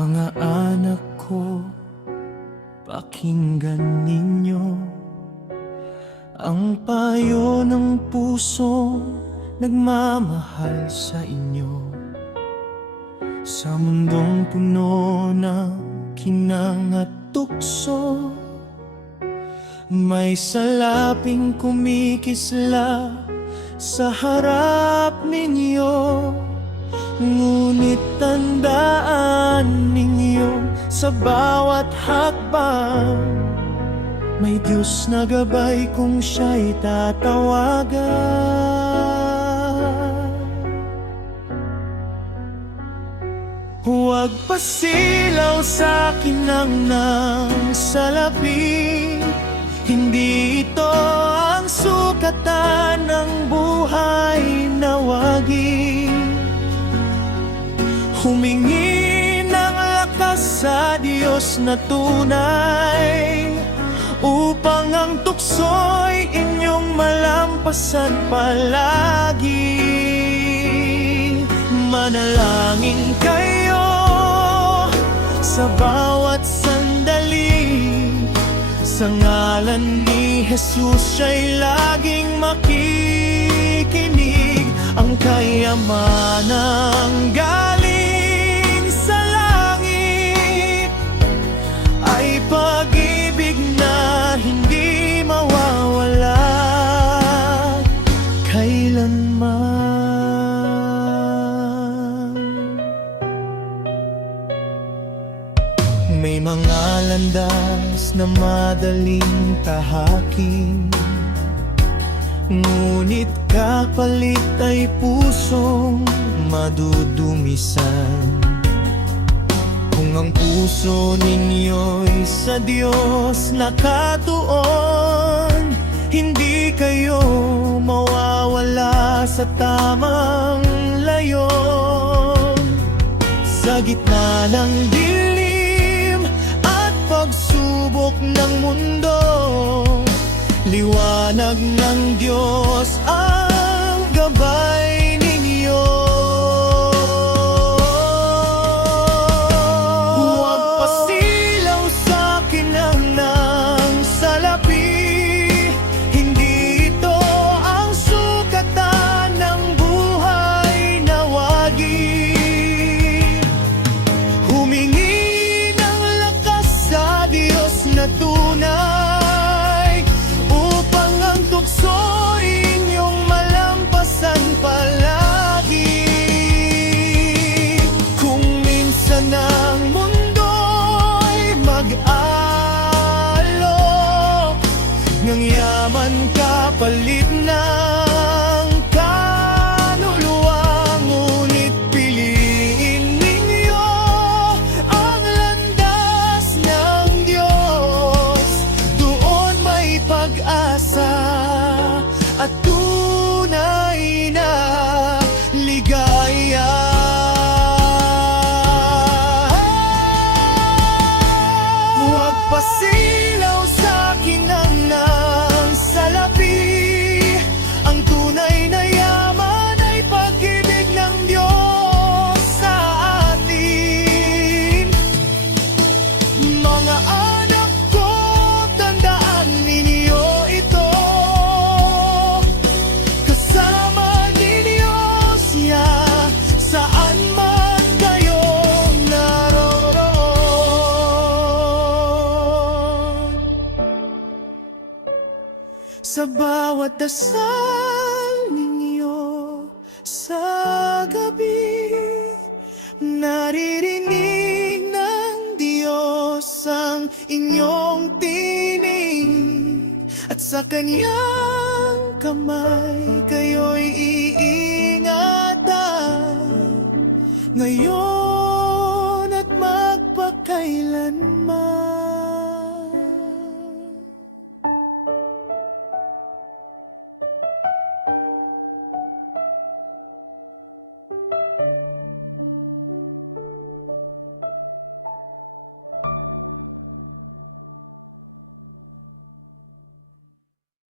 Mga anak ko, pakinggan ninyo ang payo ng pusong nagmamahal sa inyo. Sa mundong puno ng kinang at tukso, may salaping kumikisla sa harap ninyo. Ngunit tandaan ninyo, sa bawat hakbang may Diyos na gabay kung siya'y tatawagan. Huwag pasilaw sa kinang ng salapi, hindi ito ang sukatan ng buhay na wagi. Humingi ng lakas sa Diyos na tunay, upang ang tukso'y inyong malampasan palagi. Manalangin kayo sa bawat sandali, sa ngalan ni Jesus siya'y laging makikinig. Ang kayamanang galing sa langit ay pag-ibig na hindi mawawala kailanman. May mga landas na madaling tahakin, ngunit kapalit ay pusong madudumisan. Kung ang puso ninyo'y sa Diyos nakatuon, hindi kayo mawawala sa tamang layon. Sa gitna ng dilim at pagsubok ng mundo, liwanag ng Diyos ang gabay ninyo. Huwag pasilaw sa kinang ng salapi, hindi ito ang sukatan ng buhay na wagi. Humingi ng lakas sa Diyos na tunay, upang ang tukso'y inyong malampasan palagi. Kung minsan ang mundo'y mag-alok ng yaman kapalit ng kaluluwa, ngunit piliin ninyo ang landas ng Diyos. Doon may pag-asa at tunay na ligaya. Huwag pasilaw sa kinang ng salapi, ang tunay na yaman ay pag-ibig ng Diyos sa atin. Mga anak ko, tandaan ninyo ito, kasama ninyo siya saan man kayo naroroon. Sa bawat dasal ninyo sa gabi, naririnig ng Diyos ang inyong tinig, at sa Kanyang kamay kayo'y iingatan, ngayon at magpakailanman.